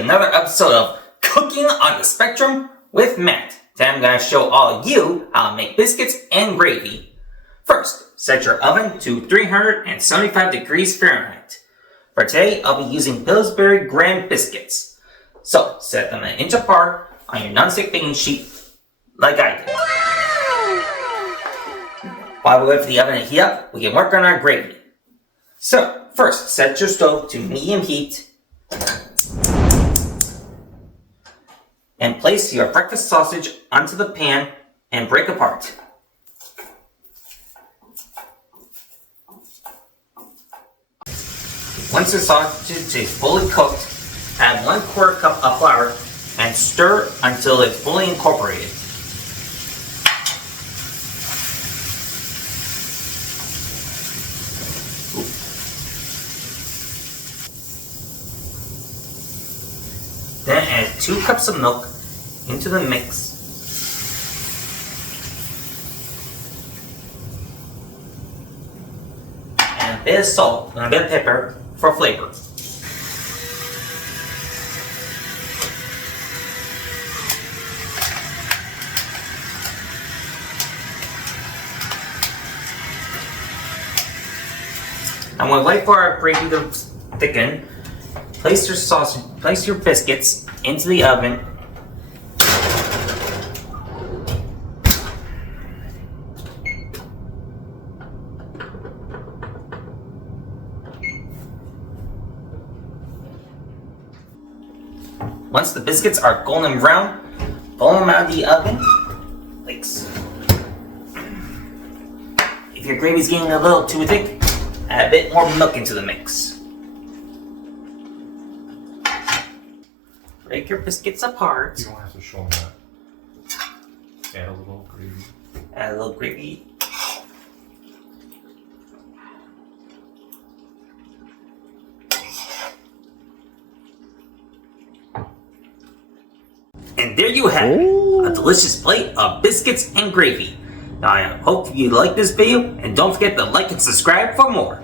to another episode of Cooking on the Spectrum with Matt. Today I'm going to show all you how to make biscuits and gravy. First, set your oven to 375 degrees Fahrenheit. For today, I'll be using Pillsbury graham biscuits. So, set them an inch apart on your non-stick baking sheet like I did. While we wait for the oven to heat up, we can work on our gravy. So, first, set your stove to medium heat and place your breakfast sausage onto the pan and break apart. Once the sausage is fully cooked, add 1/4 cup of flour and stir until it's fully incorporated. Then add 2 cups of milk into the mix. And a bit of salt and a bit of pepper for flavor. And when we wait for our gravy to thicken, place your biscuits into the oven. Once the biscuits are golden brown, pull them out of the oven, like so. If your gravy's getting a little too thick, add a bit more milk into the mix. Break your biscuits apart. You don't have to show them that. Add a little gravy. Add a little gravy. And there you have it, a delicious plate of biscuits and gravy. Now I hope you like this video, and don't forget to like and subscribe for more.